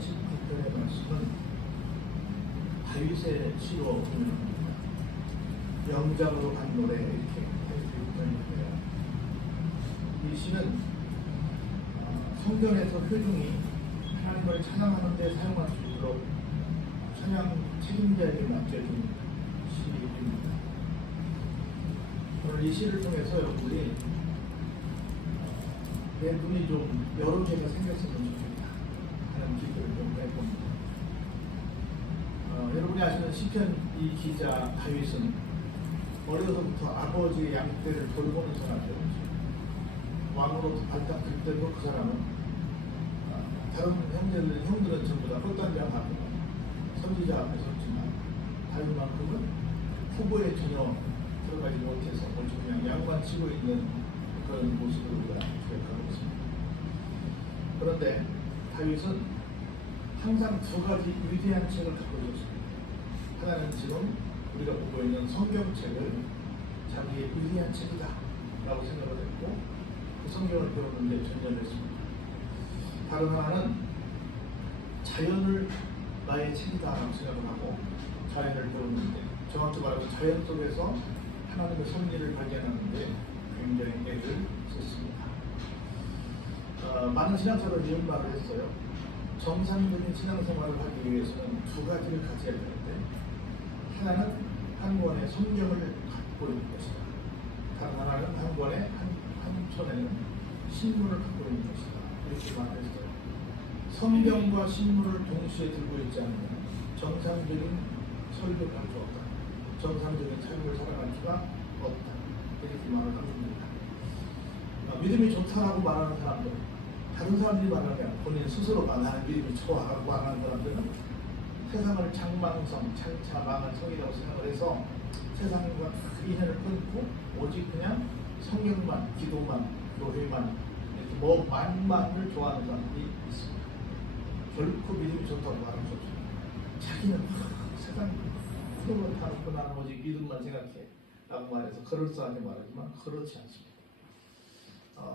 시편 18편의 말씀은 다윗의 시로 보입니다. 영장으로 간 노래 이렇게 해주셨는데요. 이 시는 성경에서 표중이 하나님을 찬양하는 데 사용할 수 있도록 찬양 책임자에게 맡겨진 시입니다. 오늘 이 시를 통해서 여러분이 내 눈이 좀 여러 개가 생겼으면 좋겠다 하는 기도를 좀 해봅니다. 여러분이 아시는 시편 이 기자 다윗은 어려서부터 아버지의 양떼를 돌보는 사람이었죠. 왕으로 발탁될 때도 그 사람은 다른 형들은 전부 다 꽃단장하고 선지자 앞에 섰지만 다윗만큼은 후보에 전혀 들어가지 못해서 먼저 그냥 양만 치고 있는 그런 모습을 우리가 기억하고 있습니다. 그런데 다윗은 항상 두 가지 위대한 책을 갖고 있었습니다. 하나는 지금 우리가 보고 있는 성경책을 자기의 위대한 책이다 라고 생각을 했고 그 성경을 배우는데 전념했습니다. 다른 하나는 자연을 나의 책이다 라고 생각을 하고 자연을 배우는데 정확히 말하면 자연 속에서 하나님의 섭리를 발견하는데 굉장히 애를 썼습니다. 많은 신앙사를 이런 말을 했어요. 정상적인 신앙생활을 하기 위해서는 두 가지를 가져야 되는데 하나는 한 권의 성경을 갖고 있는 것이다. 다른 하나는 한 권의 한편에는 신문을 갖고 있는 것이다. 이렇게 말했어요. 성경과 신문을 동시에 들고 있지 않으면 정상적인 설교를 할 수 없다. 정상적인 삶을 살아갈 수가 없다. 이렇게 말을 합니다. 믿음이 좋다라고 말하는 사람들, 다른 사람들이 말하는 게 아니라 본인 스스로가 나는 믿음이 좋아하고 말하는 사람들은 세상을 장망성, 장차 망한 성이라고 생각을 해서 세상과 인연을 끊고 오직 그냥 성경만, 기도만, 교회만 이렇게 뭐 만만을 좋아하는 사람들이 있습니다. 결코 믿음이 좋다고 말할 수 없습니다. 자기는 세상 모든 걸 다 놓고 나는 오직 믿음만 생각해 라고 말해서 그럴싸하게 말하지만 그렇지 않습니다.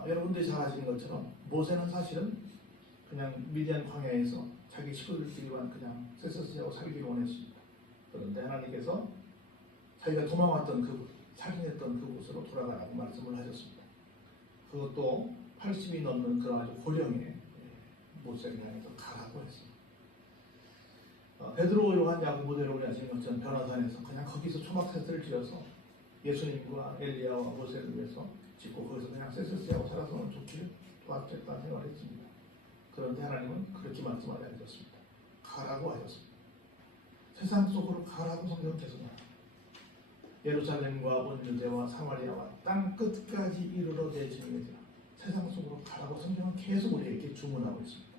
여러분들이 잘 아시는 것처럼 모세는 사실은 그냥 미디안 광야에서 자기 식구들끼리만 그냥 쎄쎄쎄하고 살기를 원했습니다. 그런데 하나님께서 자기가 도망왔던 살인했던 그곳으로 돌아가라고 말씀을 하셨습니다. 그것도 80이 넘는 그런 아주 고령의 모세를 향해서 가라고 했습니다. 베드로, 요한, 야고보 여러분이 아시는 것처럼 변화산에서 그냥 거기서 초막세트를 지어서 예수님과 엘리야와 모세를 위해서 짓고 거기서 그냥 쎄쎄쎄하고 살아서는 좋기를 도와주겠다는 생각을 했습니다. 그런데 하나님은 그렇게 말씀하지 않으셨습니다. 가라고 하셨습니다. 세상 속으로 가라고 성경은 계속 말합니다. 예루살렘과 온 유대와 사마리아와 땅 끝까지 이르러 내 증인이 되라. 세상 속으로 가라고 성경은 계속 우리에게 주문하고 있습니다.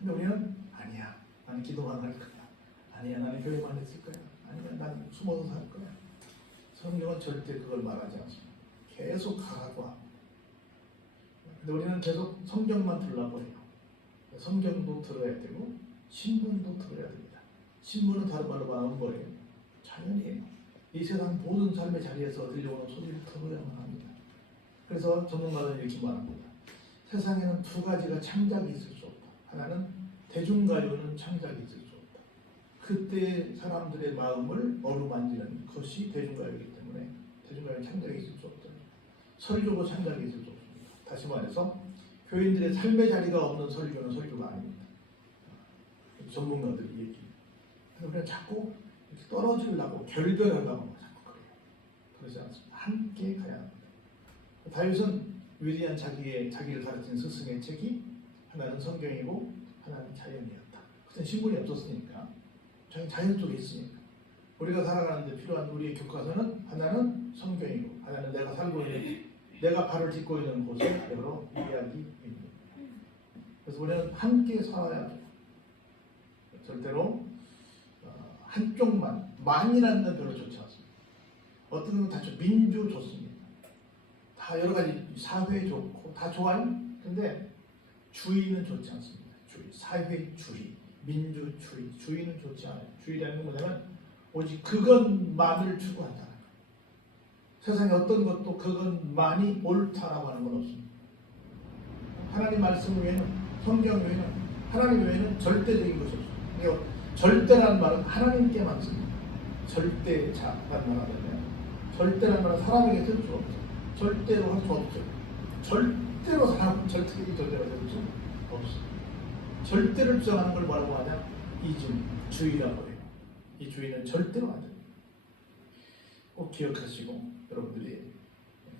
근데 우리는 아니야. 나는 기도만 할 거야. 아니야. 나는 교회만 했을 거야. 아니야. 나는 숨어서 살 거야. 성경은 절대 그걸 말하지 않습니다. 계속 가라고 합니다. 근데 우리는 계속 성경만 들으려고 해요. 성경도 들어야 되고 신문도 들어야 됩니다. 신문은 다른 말로 말하면 뭐예요? 자연이에요. 이 세상 모든 삶의 자리에서 들려오는 소리를 들어야만 합니다. 그래서 전문가들은 이렇게 말합니다. 세상에는 두 가지가 창작이 있을 수 없다. 하나는 대중가요는 창작이 있을 수 없다. 그때 사람들의 마음을 어루만지는 것이 대중가요이기 때문에 대중가요는 창작이 있을 수 없다. 설교도 창작이 있을 수 없습니다. 다시 말해서 교인들의 삶의 자리가 없는 설교는 설교가 아닙니다. 전문가들이 얘기해요. 그래서 자꾸 이렇게 떨어지려고 결별하려고 자꾸 그래요. 그러지 않습니다. 함께 가야 합니다. 다윗은 위대한 자기를 가르친 스승의 책이 하나는 성경이고 하나는 자연이었다. 그때 신문이 없었으니까 자연 속에 있으니까 우리가 살아가는데 필요한 우리의 교과서는 하나는 성경이고 하나는 내가 살고 있는 내가 발을 딛고 있는 곳에 여러 이야기입니다. 그래서 우리는 함께 살아야 돼요. 절대로 한쪽만 만이라는 건 별로 좋지 않습니다. 어떤 건 다 민주 좋습니다. 다 여러 가지 사회 좋고 다 좋아요. 근데 주의는 좋지 않습니다. 사회주의, 민주주의, 주의는 좋지 않아요. 주의라는 건 뭐냐면 오직 그것만을 추구한다는 거예요. 세상에 어떤 것도 그것만이 옳다라고 하는 건 없습니다. 하나님 말씀 외에는 성경 외에는 하나님 외에는 절대적인 것이 없어요. 그러니까 절대라는 말은 하나님께만 씁니다. 절대자라는 말 하잖아요. 절대라는 말은 사람에게 쓸 수 없어요. 절대로 할 수 없어요. 절대로 사람 절대로 될 수 없어요. 절대를 주장하는 걸 뭐라고 하냐? 이즘, 주의라고 해요. 이 주의는 절대로 안 됩니다. 꼭 기억하시고 여러분들이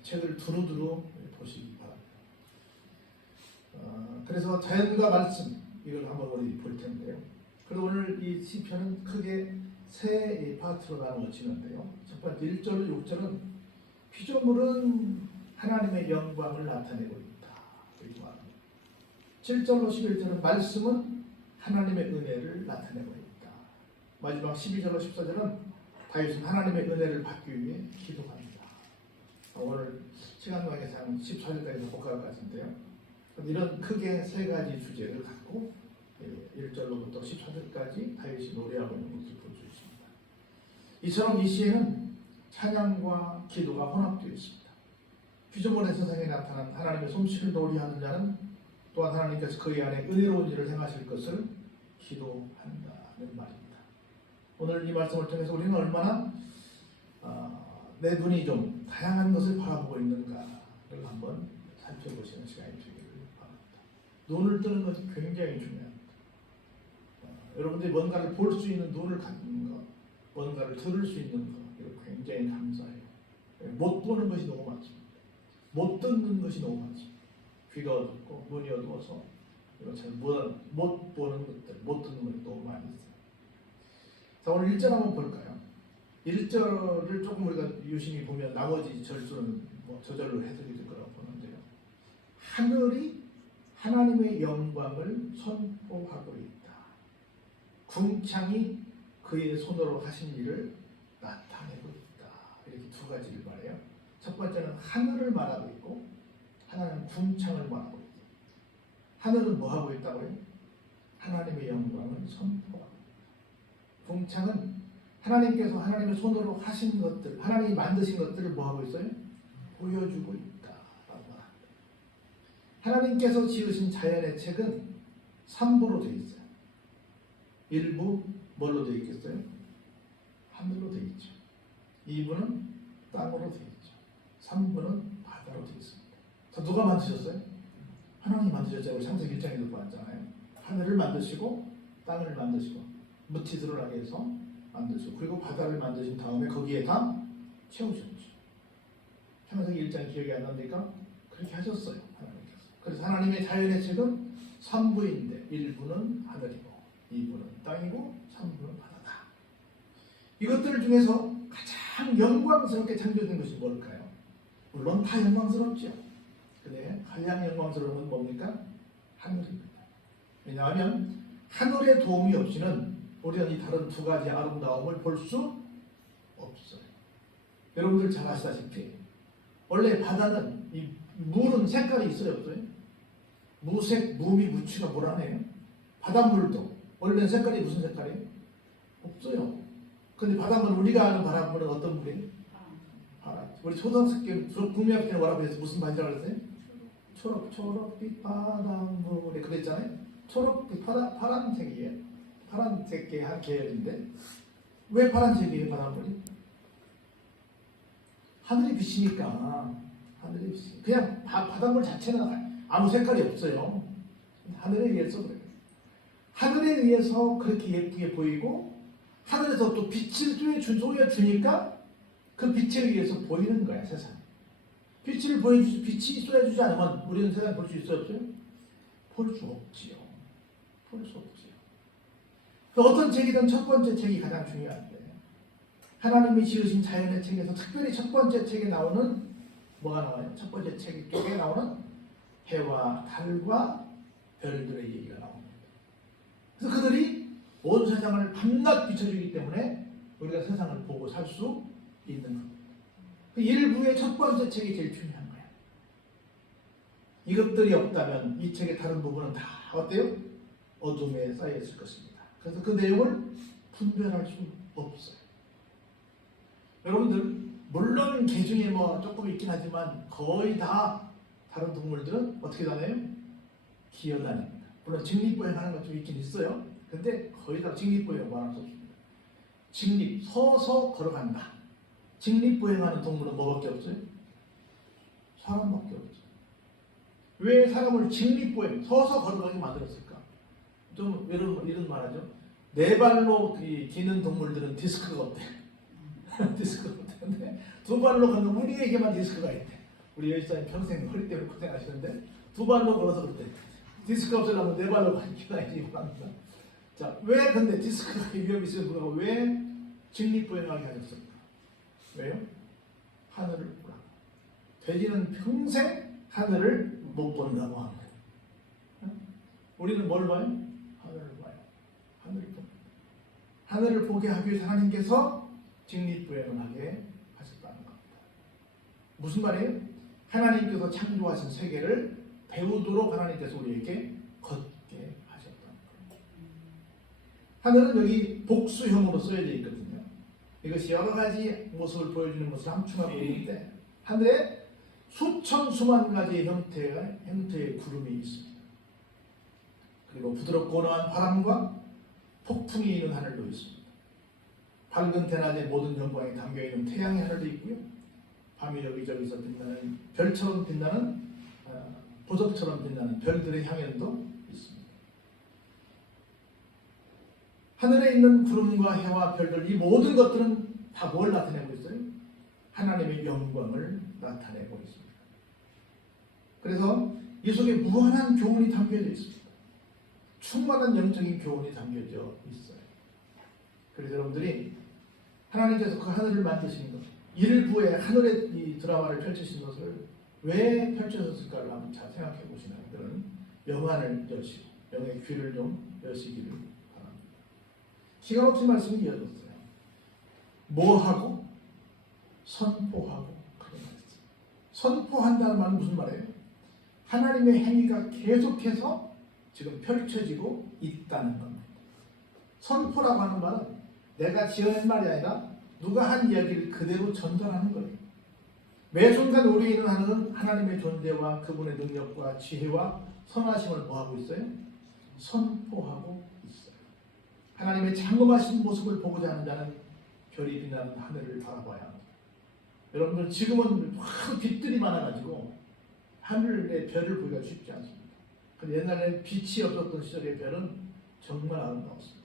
책을 두루두루 보시기 바랍니다. 그래서 자연과 말씀 이걸 한번 우리 볼 텐데요. 그리고 오늘 이 시편은 크게 세 파트로 나누어지는데요. 첫 번째 1절, 6절은 피조물은 하나님의 영광을 나타내고 있다. 그리고 7절로 11절은 말씀은 하나님의 은혜를 나타내고 있다. 마지막 12절로 14절은 다윗은 하나님의 은혜를 받기 위해 기도합니다. 오늘 시간 관계상 14절까지 복각할 것 같은데요. 이런 크게 세 가지 주제를 갖고 1절로부터 14절까지 다윗이 노래하고 있는 것을 볼 수 있습니다. 이처럼 이 시에는 찬양과 기도가 혼합되어 있습니다. 피조물의 세상에 나타난 하나님의 솜씨를 노래하는 자는 또한 하나님께서 그의 안에 은혜로운 일을 행하실 것을 기도한다는 말입니다. 오늘 이 말씀을 통해서 우리는 얼마나 내 눈이 좀 다양한 것을 바라보고 있는가를 한번 살펴보시는 시간이 되기를 바랍니다. 눈을 뜨는 것이 굉장히 중요합니다. 여러분들이 뭔가를 볼 수 있는 눈을 갖는 것, 뭔가를 들을 수 있는 것, 이거 굉장히 감사해요. 못 보는 것이 너무 많습니다. 못 듣는 것이 너무 많습니다. 귀가 어둡고 눈이 어두워서 이거 잘 못 보는 것들, 못 듣는 것이 너무 많이 있어요. 자, 오늘 1절 한번 볼까요? 1절을 조금 우리가 유심히 보면 나머지 절수는 저절로 해석이 될 거라고 보는데요. 하늘이 하나님의 영광을 선포하고 있다. 궁창이 그의 손으로 하신 일을 나타내고 있다. 이렇게 두 가지를 말해요. 첫 번째는 하늘을 말하고 있고 하나는 궁창을 말하고 있다. 하늘은 뭐 하고 있다고요? 하나님의 영광을 선포하고 있다. 궁창은 하나님께서 하나님의 손으로 하신 것들, 하나님이 만드신 것들을 뭐 하고 있어요? 보여주고 있다라고 말합니다. 하나님께서 지으신 자연의 책은 3부로 되어 있어요. 1부 뭘로 되어 있겠어요? 하늘로 되어 있죠. 2부는 땅으로 되어 있죠. 3부는 바다로 되어 있습니다. 자, 누가 만드셨어요? 하나님이 만드셨죠. 우리 창세기 1장에도 보았잖아요. 하늘을 만드시고 땅을 만드시고 무티 드러나게 해서 만드시고 그리고 바다를 만드신 다음에 거기에 다 채우셨죠. 창세기 1장 기억이 안 납니까? 그렇게 하셨어요. 하나님께서. 그래서 하나님의 자연의 책은 3부인데 1부는 하늘이고 2부는 땅이고 3부는 바다다. 이것들 중에서 가장 영광스럽게 창조된 것이 뭘까요? 물론 다 영광스럽죠. 근데 가장 영광스러운 건 뭡니까? 하늘입니다. 왜냐하면 하늘의 도움이 없이는 우리는 이 다른 두 가지 아름다움을 볼 수 없어요. 여러분들 잘 아시다시피 원래 바다는 이 물은 색깔이 있어요, 없어요? 무색, 무미, 무취가 뭐라네요? 바닷물도 원래는 색깔이 무슨 색깔이에요? 없어요. 근데 바닷물 우리가 아는 바닷물은 어떤 물이에요? 파란. 우리 초등학생 때 국민학교 때 뭐라고 해서 무슨 바지라고 그랬어요? 초록빛 바닷물에 그랬잖아요. 초록빛 파란색이에요. 파란색의 한 계열인데 왜 파란색이에요? 바닷물이? 하늘이 비치니까. 하늘이 비치니까. 그냥 바닷물 자체는 아무 색깔이 없어요. 하늘에 의해서 그래요. 하늘에 의해서 그렇게 예쁘게 보이고 하늘에서 또 빛을 쏘여주니까 그 빛에 의해서 보이는 거야, 세상에. 빛이 쏘여주지 않으면 우리는 세상을 볼 수 있어요, 없어요? 볼 수 없지요. 볼 수 없지요. 어떤 책이든 첫 번째 책이 가장 중요한데 하나님이 지으신 자연의 책에서 특별히 첫 번째 책에 나오는 뭐가 나와요? 첫 번째 책 쪽에 나오는 해와 달과 별들의 얘기가 나옵니다. 그래서 그들이 온 세상을 밤낮 비춰주기 때문에 우리가 세상을 보고 살 수 있는 겁니다. 그 일부의 첫 번째 책이 제일 중요한 거예요. 이것들이 없다면 이 책의 다른 부분은 다 어때요? 어둠에 쌓여 있을 것입니다. 그래서 그 내용을 분별할 수 없어요. 여러분들 물론 개 중에 뭐 조금 있긴 하지만 거의 다 다른 동물들은 어떻게 다녀요? 기어다닙니다. 물론 직립보행하는 것 좀 있긴 있어요. 근데 거의 다 직립보행 말할 수 없습니다. 직립, 서서 걸어간다. 직립보행하는 동물은 뭐밖에 없어요? 사람밖에 없죠. 왜 사람을 직립보행, 서서 걸어가게 만들었을까? 좀 이런 말하죠. 네 발로 기는 동물들은 디스크가 없대. 디스크가 없대는데 두 발로 걷는 우리에게만 디스크가 있대. 우리 여기서 평생 허리 때문에 고생하시는데 두 발로 걸어서 그때 디스크 없으려면 네 발로 기나야지 합니다. 자, 왜 근데 디스크가 위험이 있어서 그러고 왜 직립보행하게 하셨습니까? 왜요? 하늘을 보라. 돼지는 평생 하늘을 못 본다고 하는 거예요. 우리는 뭘 봐요? 하늘을 봐요. 하늘을 봅니다. 하늘을 보게 하기 위해서 하나님께서 직립보행을 하게 하셨다는 겁니다. 무슨 말이에요? 하나님께서 창조하신 세계를 배우도록 하나님께서 우리에게 걷게 하셨다는 겁니다. 하늘은 여기 복수형으로 써야 되어 있거든요. 이것이 여러 가지 모습을 보여주는 것을 함축하고 있는데 하늘에 수천 수만 가지의 형태의 구름이 있습니다. 그리고 부드럽고 온화한 바람과 폭풍이 있는 하늘도 있습니다. 밝은 대낮의 모든 영광이 담겨있는 태양의 하늘도 있고요. 밤이 여기저기서 빛나는 별처럼 빛나는 보석처럼 빛나는 별들의 향연도 있습니다. 하늘에 있는 구름과 해와 별들 이 모든 것들은 다 뭘 나타내고 있어요? 하나님의 영광을 나타내고 있습니다. 그래서 이 속에 무한한 교훈이 담겨져 있습니다. 충만한 영적인 교훈이 담겨져 있어요. 그래서 여러분들이 하나님께서 그 하늘을 만드신 것, 일부의 하늘의 이 드라마를 펼치신 것을 왜 펼쳐졌을까를 한번 잘 생각해 보시는 분들은 영안을 여시고 영의 귀를 좀 여시기를 바랍니다. 시간 없이 말씀이 이어졌어요. 뭐하고 선포하고 그런 말이죠. 선포한다는 말은 무슨 말이에요? 하나님의 행위가 계속해서 지금 펼쳐지고 있다는 겁니다. 선포라고 하는 말은 내가 지어낸 말이 아니라 누가 한 이야기를 그대로 전달하는 거예요. 매 순간 우리에 있는 하나님의 존재와 그분의 능력과 지혜와 선하심을 뭐하고 있어요? 선포하고 있어요. 하나님의 장엄하신 모습을 보고자 하는 자는 별이 빛나는 하늘을 바라봐야 합니다. 여러분들 지금은 확 빛들이 많아가지고 하늘의 별을 보기가 쉽지 않습니다. 근데 옛날에 빛이 없었던 시절의 별은 정말 아름다웠습니다.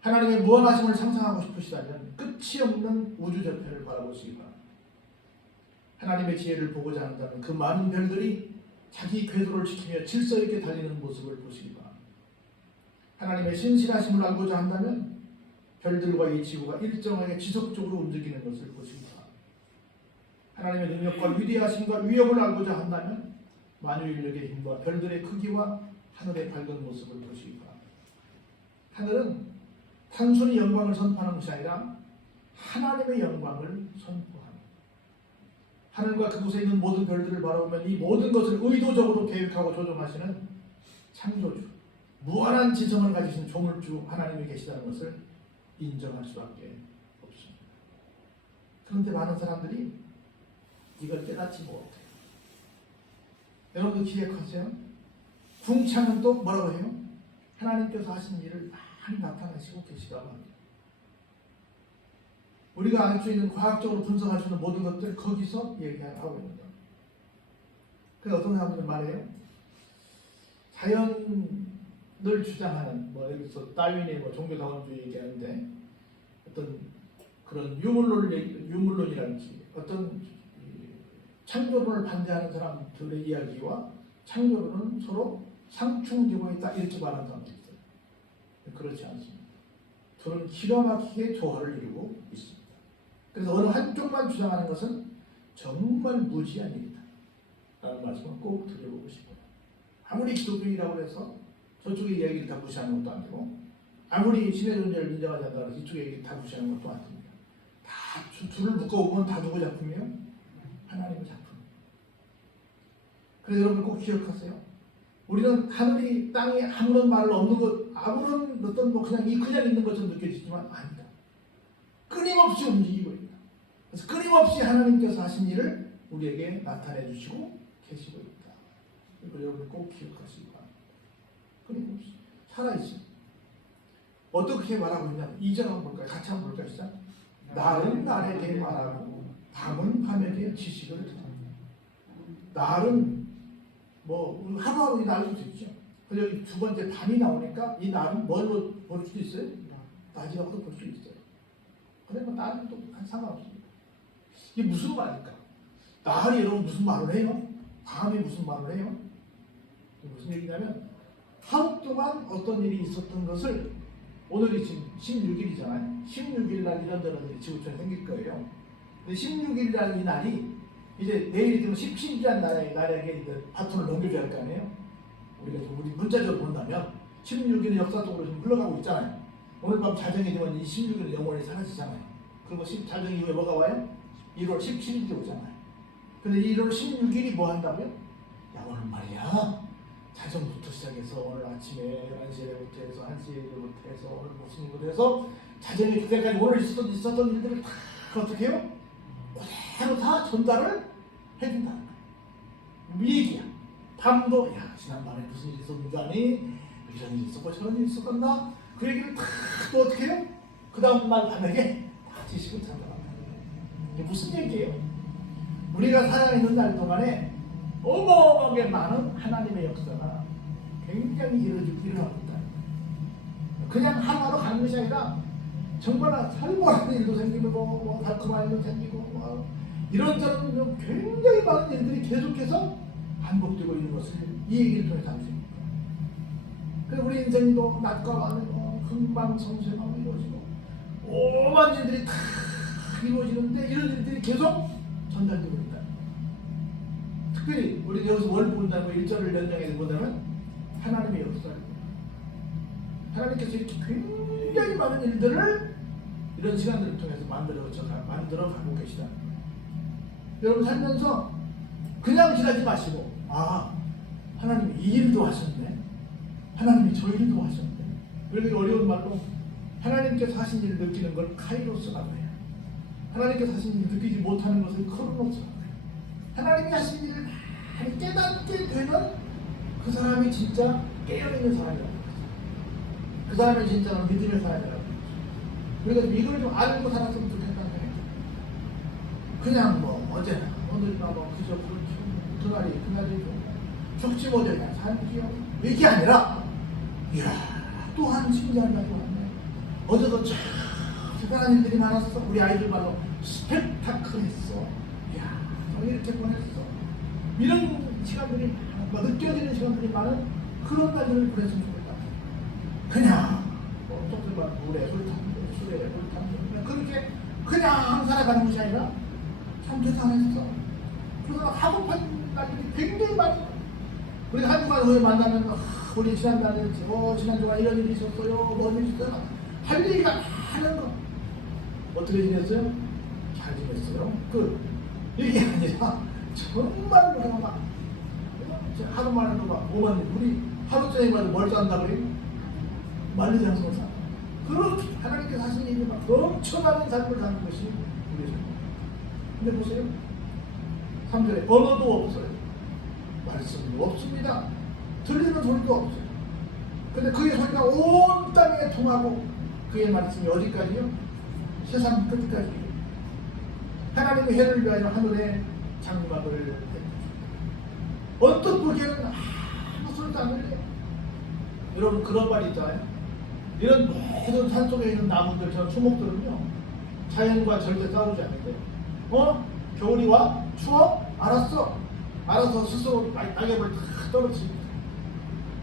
하나님의 무한하심을 상상하고 싶으시다면 끝이 없는 우주저편을 바라보시기 바랍니다. 하나님의 지혜를 보고자 한다면 그 많은 별들이 자기 궤도를 지키며 질서 있게 달리는 모습을 보시기 바랍니다. 하나님의 신실하심을 알고자 한다면 별들과 이 지구가 일정하게 지속적으로 움직이는 것을 보시기 바랍니다. 하나님의 능력과 위대하심과 위엄을 알고자 한다면 만유 인력의 힘과 별들의 크기와 하늘의 밝은 모습을 보시기 바랍니다. 하늘은 단순히 영광을 선포하는 것이 아니라 하나님의 영광을 선포합니다. 하늘과 그곳에 있는 모든 별들을 바라보면 이 모든 것을 의도적으로 계획하고 조정하시는 창조주, 무한한 지성을 가지신 조물주 하나님이 계시다는 것을 인정할 수밖에 없습니다. 그런데 많은 사람들이 이걸 깨닫지 못해요. 여러분도 기억하세요? 궁창은 또 뭐라고 해요? 하나님께서 하신 일을 많이 나타내시고 계시다고 합니다. 우리가 알 수 있는 과학적으로 분석할 수 있는 모든 것들 거기서 얘기하고 있는 겁니다. 그래서 어떤 사람들은 말해요. 자연을 주장하는 여기서 다윈의 종교다원주의 얘기하는데 어떤 그런 유물론이랄지 어떤 창조론을 반대하는 사람들의 이야기와 창조론은 서로 상충되고 있다 이렇게 말하는 사람들이 있어요. 그렇지 않습니다. 둘은 기가 막히게 조화를 이루고 있습니다. 그래서 어느 한쪽만 주장하는 것은 정말 무지한 일이다 라는 말씀을 꼭 드려보고 싶어요. 아무리 기독교인이라고 해서 저쪽의 이야기를 다 무시하는 것도 아니고 아무리 신의 존재를 인정하지 않는다고 해서 이쪽의 얘기를 다 무시하는 것도 아닙니다. 다 둘을 묶어보면 다 누구 작품이에요? 하나님의 작품. 그래서 여러분 꼭 기억하세요. 우리는 하늘이 땅에 아무런 말 없는 것, 아무런 어떤 그냥 있는 것처럼 느껴지지만 아니다. 끊임없이 움직이고 있다. 그래서 끊임없이 하나님께서 하신 일을 우리에게 나타내 주시고 계시고 있다. 이걸 여러분 꼭 기억하시기 바랍니다. 살아있어요. 어떻게 말하고 있냐면 2절 한번 볼까요? 같이 한번 볼까요? 시작. 날은 날에게 말하고 밤은 밤에게 지식을 전한다. 날은 뭐 하루하루 이 날도 있죠. 그리고 여기 두 번째 밤이 나오니까 이 날은 뭘로 볼 수도 있어요? 낮이라고도 볼 수 있어요. 그러면 날은 또 상관없습니다. 이게 무슨 말일까? 날이 여러분 무슨 말을 해요? 밤이 무슨 말을 해요? 무슨 얘기냐면 하루 동안 어떤 일이 있었던 것을 오늘이 지금 16일이잖아요. 16일 날 이런저런 일이 지구촌에 생길 거예요. 근데 16일 날 이 날이 이제 내일이 되면 17일이라는 날에게 이제 바톤을 넘겨줘야 할 거 아니에요. 우리가 좀 우리 문자적으로 본다면 16일은 역사적으로 좀 흘러가고 있잖아요. 오늘 밤 자정이 되면 이 16일은 영원히 사라지잖아요. 그리고 자정 이후에 뭐가 와요? 1월 17일이 오잖아요. 근데 1월 16일이 뭐 한다고요? 야 오늘 말이야 자정부터 시작해서 오늘 아침에 11시부터 해서 1시부터 해서 오늘 무슨 일부터 해서 자정에 그때까지 오늘 있었던 일들을 다 어떻게 해요? 그대로 다 전달을 해준다는 거예요. 이 얘기야. 밤도 야 지난번에 무슨 일이 있었는지 아니? 이런 일이 있었고 저런 일이 있었던가? 그 얘기를 다 또 어떻게 해요? 그 다음날 밤에게 다 지식을 전달한다. 이게 무슨 얘기예요? 우리가 살아있는 날 동안에 어마어마하게 많은 하나님의 역사가 굉장히 일어나고 있다. 그냥 하나로 가는 것이 아니라 정말 살벌한 일도 생기고 뭐 달콤한 일도 생기고 뭐 이런저런 굉장히 많은 일들이 계속해서 반복되고 있는 것을 이 얘기를 통해서 알 수 있습니다. 그래서 우리 인생도 낮과 밤에 흥망성쇠가 이루어지고 오만 일들이 다 이루어지는데 이런 일들이 계속 전달되고 있다. 특별히 우리 여기서 뭘 본다고 1절을 연장해서 본다면 하나님의 역사를 하나님께서 이렇게 굉장히 많은 일들을 이런 시간들을 통해서 만들어 가고 계시다. 여러분 살면서 그냥 지나지 마시고 하나님이 이 일도 하셨네. 하나님이 저 일도 하셨네. 그러니까 어려운 말로 하나님께서 하신 일을 느끼는 걸 카이로스라고 해요. 하나님께서 하신 일을 느끼지 못하는 것을 크로노스라고 해요. 하나님이 하신 일을 많이 깨닫게 되는 그 사람이 진짜 깨어있는 사람이라고 해요. 그 사람이 진짜 믿음의 사람이라고 해요. 그래서 이걸 좀 알고 살았으면 좋겠다는 생각이 그냥 뭐 어제나 오늘이나 뭐 그저 그날이 죽지 못해 그냥 살지요. 이게 아니라 이야 또 한 신기한 날이 왔네. 어제도 참 대단한 일들이 많았어. 우리 아이들 말로 스펙타클했어. 이야 이렇게 보냈어. 이런 시간들이 느껴지는 시간들이 많은 그런 날들을 보냈으면 좋겠다. 그냥 뭐 조금만 물에 술탄 술에 불탄 그렇게 그냥 살아가는 것이 아니라 참 대단했어. 그래서 하고픈 날들이 굉장히 많아. 우리가 한 주간 후에 만나면 우리 지난달에 지난주가 이런 일이 있었어요. 뭔 일이 있어요. 할 얘기가 많은 거. 어떻게 지냈어요? 잘 지냈어요. 이게 아니라 정말 우리가 하루 만에 막 5만 일 우리 하루 저녁마다 뭘 짠다 그래요? 말리지 않고 사. 그렇게 하나님께서 하신 일이 막 엄청난 삶을 사는 것이 우리의 삶. 근데 보세요. 3절에 언어도 없어요. 말씀도 없습니다. 들리는 소리도 없어요. 근데 그의 소리가 온 땅에 통하고 그의 말씀이 어디까지요? 세상 끝까지. 하나님의 해를 위하여 하늘에 장막을 했다. 언뜻 보기에는 아무 소리도 안 들려요. 여러분 그런 말이 있잖아요. 이런 모든 산속에 있는 나무들, 저 수목들은요 자연과 절대 싸우지 않는데 겨울이 와? 추워? 알아서 스스로 낙엽을 다 떨어뜨립니다.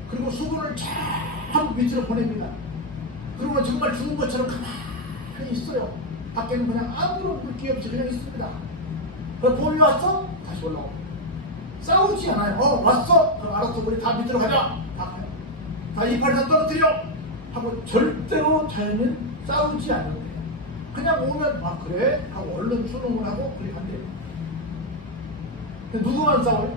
그리고 수분을 쫙 밑으로 보냅니다. 그러면 정말 죽은 것처럼 가만히 있어요. 밖에는 그냥 아무런 물기 없이 그냥 있습니다. 그럼 봄이 왔어? 다시 올라오고 싸우지 않아요. 왔어? 그럼 알았어 우리 다 밑으로 가자. 다 이파리 다 떨어뜨려 하고 절대로 자연은 싸우지 않는 거예요. 그냥 오면 그래? 하고 얼른 수능을 하고 그렇게 간대요. 누구만 싸워요?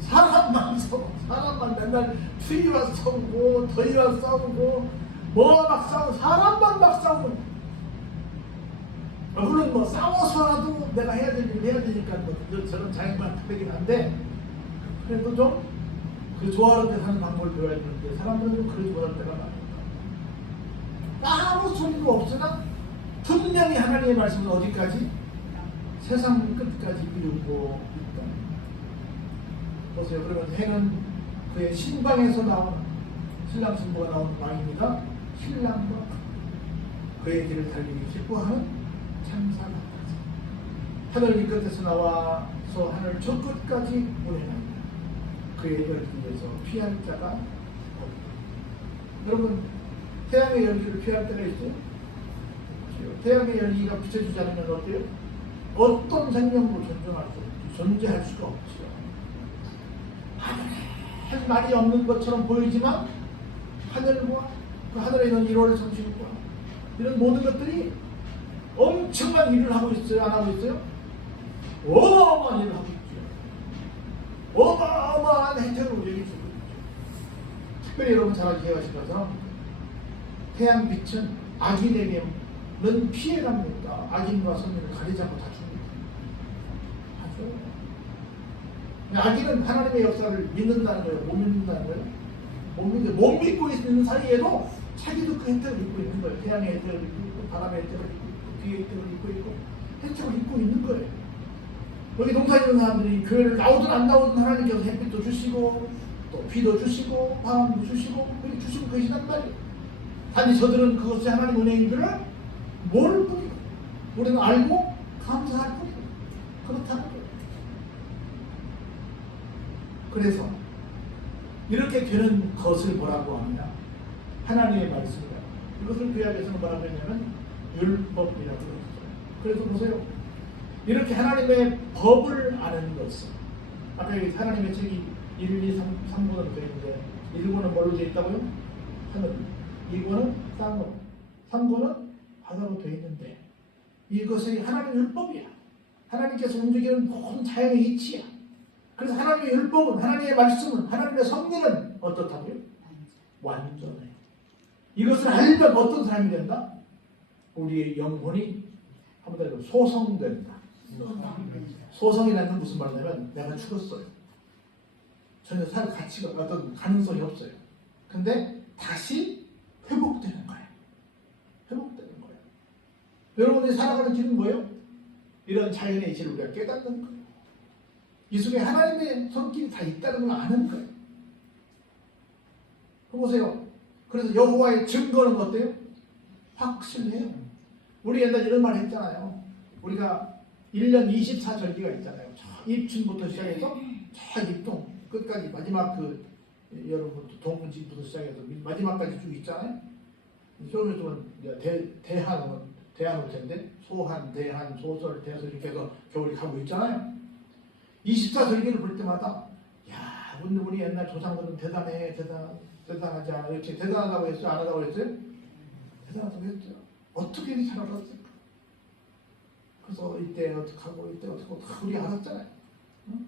사람만 싸워. 사람만 맨날 추위와 싸우고 더위와 싸우고 뭐가 막 싸우고 사람만 막 싸우고 물론 뭐 싸워서라도 내가 해야 될 일을 해야 되니까 뭐 저런 자연만 되긴 한데 그래도 좀 그 조화롭게 사는 방법을 배워야 되는데 사람들은 그러지 못할 때가 많아요. 아무 소리도 없으나 분명히 하나님의 말씀은 어디까지? 세상 끝까지 이루고 있다. 보세요. 그러면 해는 그의 신방에서 나오는 신랑 신부가 나오는 왕입니다. 신랑과 그의 길을 달리기 기뻐하는 참사가 하늘 이 끝에서 나와서 하늘 저 끝까지 운행합니다. 그의 열기에서 피할 자가 없다. 여러분 태양의 열기를 피할 때가 있죠? 태양의 열기가 비춰주지 않으면 어때요? 어떤 생명도 존재할 수가 없죠. 하늘에 말이 없는 것처럼 보이지만 하늘과 그 하늘에 있는 1월 성신과 이런 모든 것들이 엄청난 일을 하고 있어요? 안 하고 있어요? 어마어마한 일을 하고 있죠. 어마어마한 혜택을 우리에게 주고 있죠. 특별히 여러분 잘 알게 하실 것처럼 태양빛은 악인에게는 피해갑니다. 악인과 선민을 가리자고 다 줍니다. 하죠. 악인은 하나님의 역사를 믿는다는 거예요? 못 믿는다는 거예요? 못 믿고 있는 사이에도 자기도 그 혜택을 입고 있는 거예요. 태양의 혜택을 입고 있고 바람의 혜택을 입고 있고 비의 혜택을 입고 있고 혜택을 입고 있는 거예요. 여기 농사 짓는 사람들이 교회를 나오든 안 나오든 하나님께서 햇빛도 주시고 또 비도 주시고 바람도 주시고 그렇게 주시고 계시단 말이에요. 단지 저들은 그것이 하나님 은혜인 줄을 모를 뿐이고 우리는 알고 감사할 뿐이고 그렇다는 거예요. 그래서 이렇게 되는 것을 뭐라고 하느냐? 하나님의 말씀이다. 이것을 구약에서는 뭐라고 했냐면 율법이라고 했어요. 그래서 보세요. 이렇게 하나님의 법을 아는 것은 아까 여기 하나님의 책이 1, 2, 3권으로 되어 있는데 1권은 뭘로 되어 있다고요? 하늘, 2권은 땅으로, 3권은 바다로 되어 있는데 이것이 하나님의 율법이야. 하나님께서 움직이는 모든 자연의 이치야. 그래서 하나님의 율법은, 하나님의 말씀은, 하나님의 섭리는 어떻다고요? 완전해. 이것을 알면 어떤 사람이 된다? 우리의 영혼이 한번 더 소성된다. 소성이라는 무슨 말이냐면 내가 죽었어요. 전혀 살 가치가 어떤 가능성이 없어요. 근데 다시 회복되는 거예요. 회복되는 거예요. 여러분이 살아가는 길은 뭐예요? 이런 자연의 이치를 우리가 깨닫는 거예요. 이 속에 하나님의 손길이 다 있다는 걸 아는 거예요. 보세요. 그래서 여호와의 증거는 어때요? 확실해요. 우리 옛날에 이런 말 했잖아요. 우리가 1년 24절기가 있잖아요. 입춘부터 시작해서 저 입동 끝까지 마지막 그 여러분 동문집부터 시작해서 마지막까지 쭉 있잖아요. 소설은 대한으로 텐데 소한, 대한, 소설, 대설 이렇게 해서 겨울이 가고 있잖아요. 24절기를 볼 때마다 야, 우리 옛날 조상들은 대단하지 않아 이렇게 대단하다고 했어요? 안 하다고 했어요? 대단하다고 했죠. 어떻게 이렇게 잘 알았을까? 그래서 이때 어떻게 하고 이때 어떻게 하고 다 우리 알았잖아요. 응?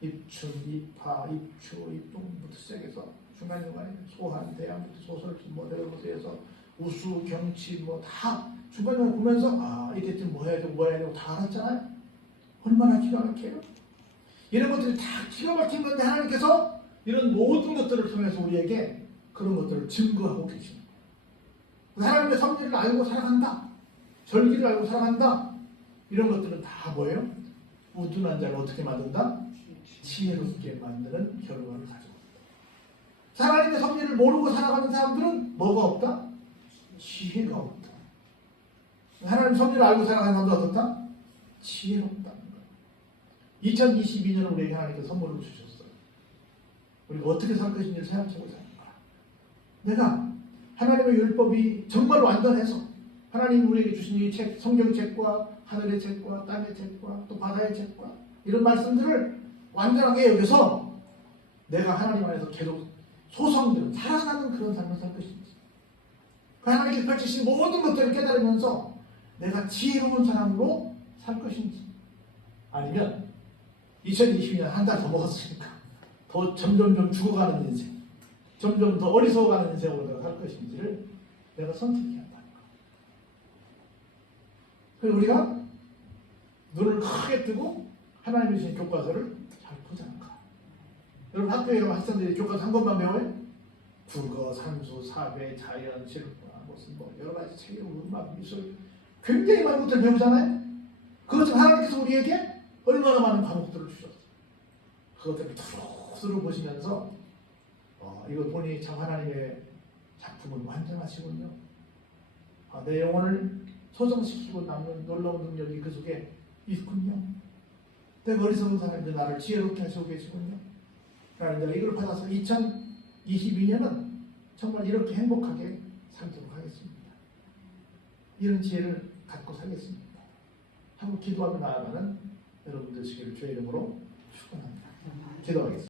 입춘, 입하, 입추, 입동부터 시작해서 중간중간에 소한, 대한부터 소설, 내려부터 해서 우수, 경치 다 중간중간에 보면서 아 이때쯤 뭐 해야 되고 다 알았잖아요. 얼마나 기가 막혀요? 이런 것들이 다 기가 막힌 건데 하나님께서 이런 모든 것들을 통해서 우리에게 그런 것들을 증거하고 계십니다. 하나님의 섭리를 알고 살아간다. 절기를 알고 살아간다. 이런 것들은 다 뭐예요? 우둔한 자를 어떻게 만든다? 지혜롭게 만드는 결과를 가져옵니다. 하나님의 섭리를 모르고 살아가는 사람들은 뭐가 없다? 지혜가 없다. 하나님의 섭리를 알고 살아가는 사람도 어떻다? 지혜롭다는 거예요. 2022년은 우리에게 하나님께서 선물을 주셨어요. 우리가 어떻게 살 것인지를 생각하고 사는 거야. 내가 하나님의 율법이 정말 완전해서 하나님 우리에게 주신 이 책, 성경 책과 하늘의 책과 땅의 책과 또 바다의 책과 이런 말씀들을 완전하게 여기서 내가 하나님 안에서 계속 소성되는 살아가는 그런 삶을 살 것인지 하나님께서 펼치신 모든 것들을 깨달으면서 내가 지혜로운 사람으로 살 것인지 아니면 2022년 한 달 더 먹었으니까 더 점점 죽어가는 인생 점점 더 어리석어가는 인생으로 내가 살 것인지를 내가 선택해야 한다는 거예요. 그래서 우리가 눈을 크게 뜨고 하나님의 주신 교과서를 잘 보자는 거예요. 여러분 학교에 가면 학생들이 교과서 한 권만 배워요? 국어, 산수, 사회, 자연, 실과, 무슨 뭐 여러 가지 책, 음악, 미술 굉장히 많은 것들을 배우잖아요. 그것을 하나님께서 우리에게 얼마나 많은 과목들을 주셨어요. 그것들을 두루두루 보시면서 이거 보니 참 하나님의 작품은 완전하시군요. 내 영혼을 소성시키고 남는 놀라운 능력이 그 속에 있군요. 내가 어리석은 사람인데 나를 지혜롭게 하시고 계시군요. 나는 내가 이걸 받아서 2022년은 정말 이렇게 행복하게 살도록 하겠습니다. 이런 지혜를 갖고 살겠습니다. 하고 기도하며 나아가는 여러분 되시기를 주의 이름으로 축원합니다. 기도하겠습니다.